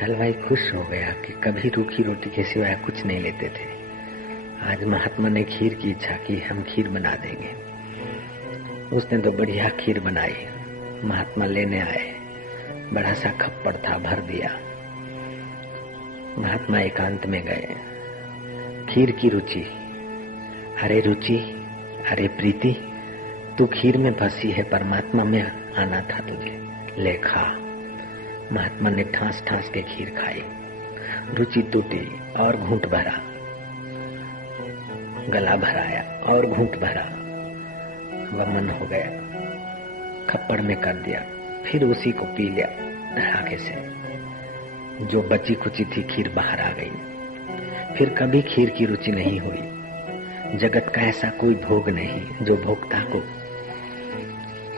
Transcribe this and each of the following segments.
हलवाई खुश हो गया कि कभी रूखी रोटी के सिवाय कुछ नहीं लेते थे। आज महात्मा ने खीर की इच्छा की, हम खीर बना देंगे। उसने तो बढ़िया खीर बनाई। महात्मा लेने आए, बड़ा सा खप्पड़ था, भर दिया। महात्मा एकांत में गए। खीर की रुचि, अरे रुचि, अरे प्रीति, तू खीर में फंसी है, परमात्मा में आना था तुझे, ले खा। महात्मा ने ठास ठास के खीर खाई। रुचि टूटी और घूंट भरा, गला भराया और घूंट भरा, वमन हो गया, खप्पड़ में कर दिया। फिर उसी को पी लिया धड़ाके से। जो बची कुची थी खीर बाहर आ गई। फिर कभी खीर की रुचि नहीं हुई। जगत का ऐसा कोई भोग नहीं जो भोक्ता को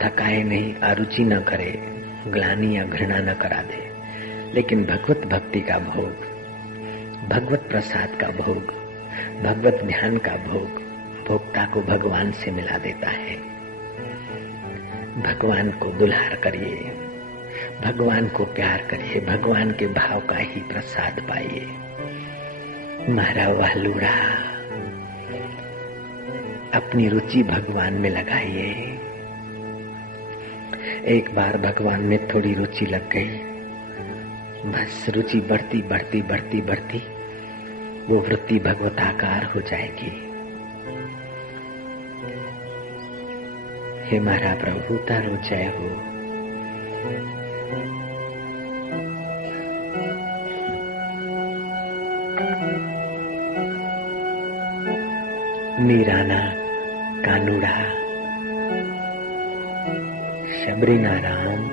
थकाए नहीं, अरुचि न करे, ग्लानि या घृणा न करा दे। लेकिन भगवत भक्ति का भोग, भगवत प्रसाद का भोग, भगवत ध्यान का भोग भोक्ता को भगवान से मिला देता है। भगवान को दुलार करिए, भगवान को प्यार करिए, भगवान के भाव का ही प्रसाद पाइए। मारा वालूड़ा, अपनी रुचि भगवान में लगाइए। एक बार भगवान में थोड़ी रुचि लग गई, बस रुचि बढ़ती बढ़ती बढ़ती बढ़ती वो वृत्ति भगवताकार हो जाएगी। हे मारा प्रभु तारो जय हो। मीराना कानूड़ा, शबरीना राम,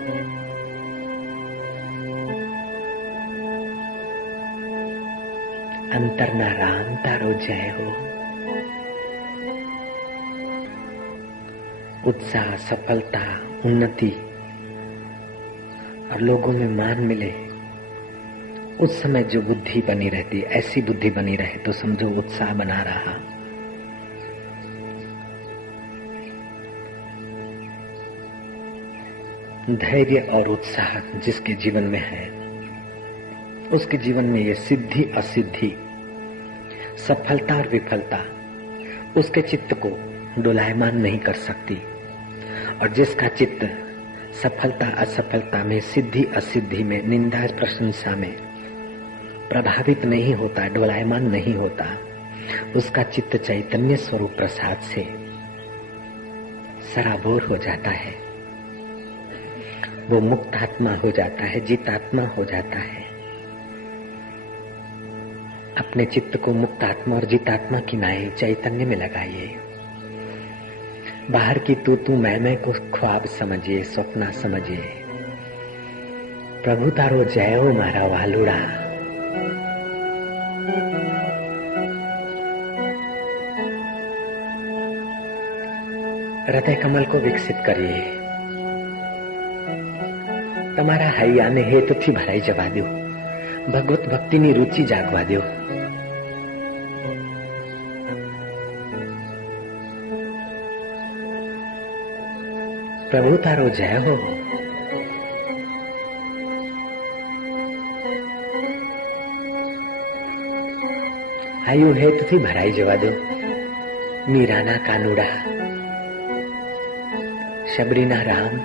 अंतरना राम तारो जय हो। उत्साह, सफलता, उन्नति और लोगों में मान मिले, उस समय जो बुद्धि बनी रहती, ऐसी बुद्धि बनी रहे तो समझो उत्साह बना रहा। धैर्य और उत्साह जिसके जीवन में है, उसके जीवन में ये सिद्धि असिद्धि, सफलता और विफलता उसके चित्त को डोलायमान नहीं कर सकती। और जिसका चित्त सफलता असफलता में, सिद्धि असिद्धि में, निंदा प्रशंसा में प्रभावित नहीं होता, डोलायमान नहीं होता, उसका चित्त चैतन्य स्वरूप प्रसाद से सराबोर हो जाता है। वो मुक्तात्मा हो जाता है, जितात्मा हो जाता है। अपने चित्त को मुक्तात्मा और जितात्मा की नाई चैतन्य में लगाइए। बाहर की तू मैं को ख्वाब समझिए, स्वप्न समझिए। प्रभु तारो जय हो मारा वालुड़ा। हृदय कमल को विकसित करिए। તમારા હૈયાને હેતુથી ભરાઈ જવા દો, ભગવત ભક્તિની રુચિ જાગવા દો। પ્રભુ તારો જય હો। હૈયું હેતુથી ભરાઈ જવા દો। મીરાના કાનુડા, શબરીના રામ,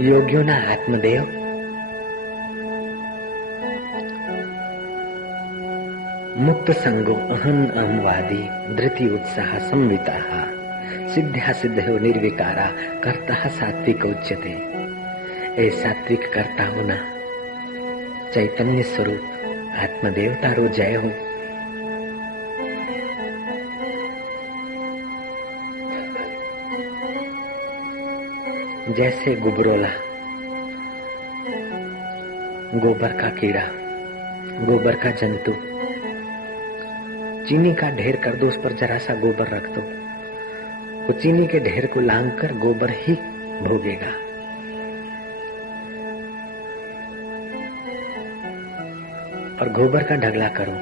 योगियों आत्मदेव, मुक्त संगो अहम अहमवादी, धृति उत्साह संविता, सिद्ध्या सिद्धयो निर्विकारा, कर्ता सात्विक उच्यते। ए सात्विक कर्ता होना, चैतन्य स्वरूप आत्मदेव तारो जय हो। जैसे गुबरोला, गोबर का कीड़ा, गोबर का जंतु, चीनी का ढेर कर दो, उस पर जरा सा गोबर रख दो, तो चीनी के ढेर को लांघकर गोबर ही भोगेगा। और गोबर का ढगला करो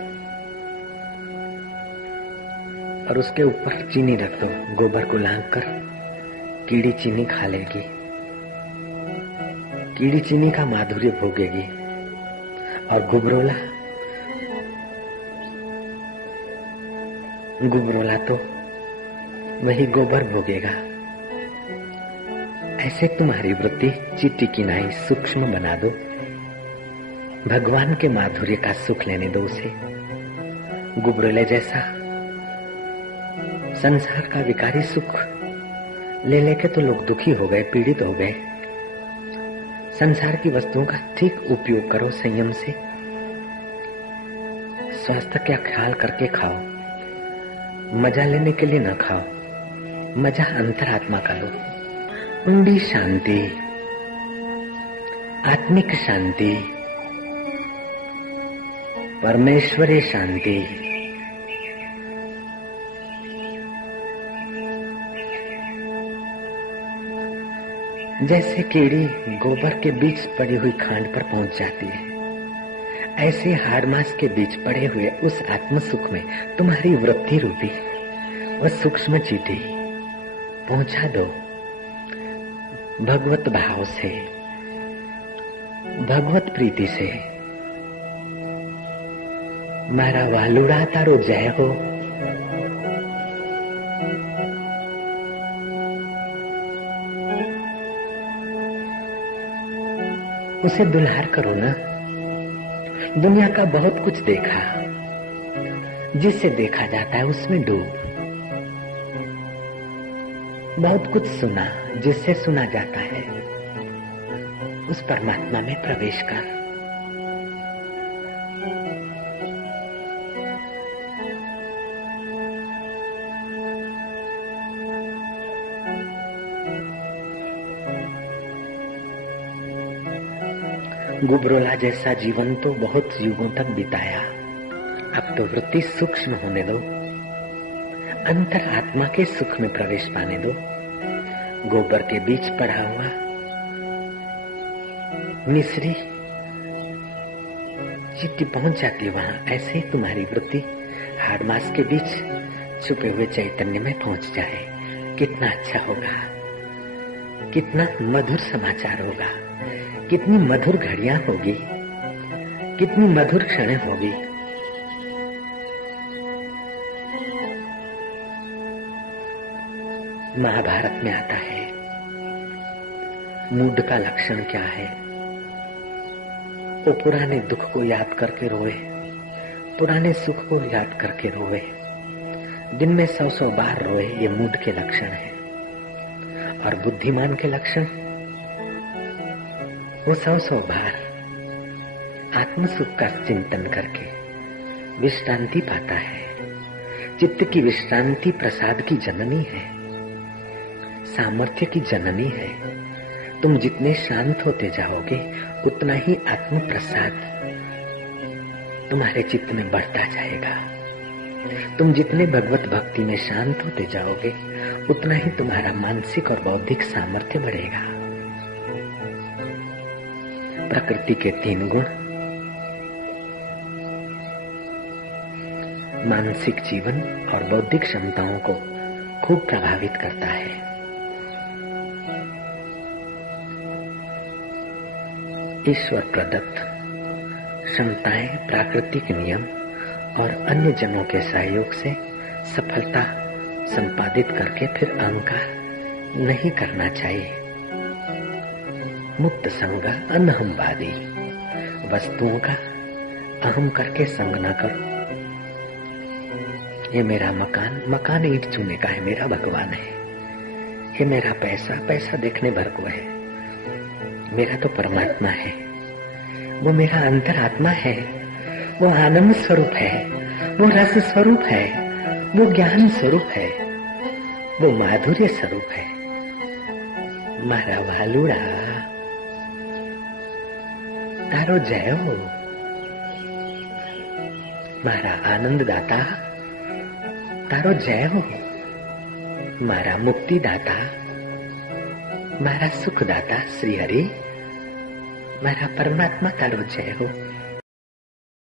और उसके ऊपर चीनी रख दो, गोबर को लांघकर कीड़ी चीनी खा लेगी, कीड़ी चीनी का माधुर्य भोगेगी। और गुबरोला तो वही गोबर भोगेगा। ऐसे तुम्हारी वृत्ति चींटी की नाई सूक्ष्म बना दो, भगवान के माधुर्य का सुख लेने दो उसे। गुबरोले जैसा संसार का विकारी सुख ले लेके तो लोग दुखी हो गए, पीड़ित हो गए। संसार की वस्तुओं का ठीक उपयोग करो संयम से, स्वास्थ्य का ख्याल करके खाओ, मजा लेने के लिए न खाओ, मजा अंतरात्मा का लो। ऊंडी शांति, आत्मिक शांति, परमेश्वरी शांति। जैसे कीड़ी गोबर के बीच पड़ी हुई खांड पर पहुंच जाती है, ऐसे हाड़ मांस के बीच पड़े हुए उस आत्म सुख में तुम्हारी वृत्ति रूपी वह सूक्ष्म चींटी पहुंचा दो। भगवत भाव से, भगवत प्रीति से। मारा वालुड़ा तारो जय हो। उसे दुलार करो ना। दुनिया का बहुत कुछ देखा, जिससे देखा जाता है उसमें डूब। बहुत कुछ सुना, जिससे सुना जाता है उस परमात्मा में प्रवेश कर। गुबरोला जैसा जीवन तो बहुत युगों तक बिताया, अब तो वृत्ति सूक्ष्म होने दो, अंतर आत्मा के सुख में प्रवेश पाने दो। गोबर के बीच पड़ा हुआ मिस्री चिट्टी पहुंच जाती वहां, ऐसे ही तुम्हारी वृत्ति हाड़ मास के बीच छुपे हुए चैतन्य में पहुंच जाए। कितना अच्छा होगा, कितना मधुर समाचार होगा, कितनी मधुर घड़ियां होगी, कितनी मधुर क्षणें होगी। महाभारत में आता है मूढ़ का लक्षण क्या है। वो पुराने दुख को याद करके रोए, पुराने सुख को याद करके रोए, दिन में 100 बार रोए, ये मूढ़ के लक्षण है। और बुद्धिमान के लक्षण, वो 100 बार आत्म सुख का चिंतन करके विश्रांति पाता है। चित्त की विश्रांति प्रसाद की जननी है, सामर्थ्य की जननी है। तुम जितने शांत होते जाओगे उतना ही आत्म प्रसाद तुम्हारे चित्त में बढ़ता जाएगा। तुम जितने भगवत भक्ति में शांत होते जाओगे उतना ही तुम्हारा मानसिक और बौद्धिक सामर्थ्य बढ़ेगा। प्रकृति के 3 गुण मानसिक जीवन और बौद्धिक क्षमताओं को खूब प्रभावित करता है। ईश्वर प्रदत्त क्षमताएं प्राकृतिक नियम और अन्य जनों के सहयोग से सफलता संपादित करके फिर अहंकार नहीं करना चाहिए। मुक्त संग अनहमवादी, वस्तुओं का अहम करके संग न करो। ये मेरा मकान, मकान ईंट चूने का है, मेरा भगवान है। ये मेरा पैसा, पैसा देखने भर को है, मेरा तो परमात्मा है। वो मेरा अंतरात्मा है, वो आनंद स्वरूप है, वो रस स्वरूप है, वो ज्ञान स्वरूप है, वो माधुर्य स्वरूप है। मारा वालुड़ा तारो जय हो। मारा आनंद दाता तारो जय हो। मारा मुक्ति दाता, मारा सुख दाता श्री हरि, मारा परमात्मा तारो जय हो।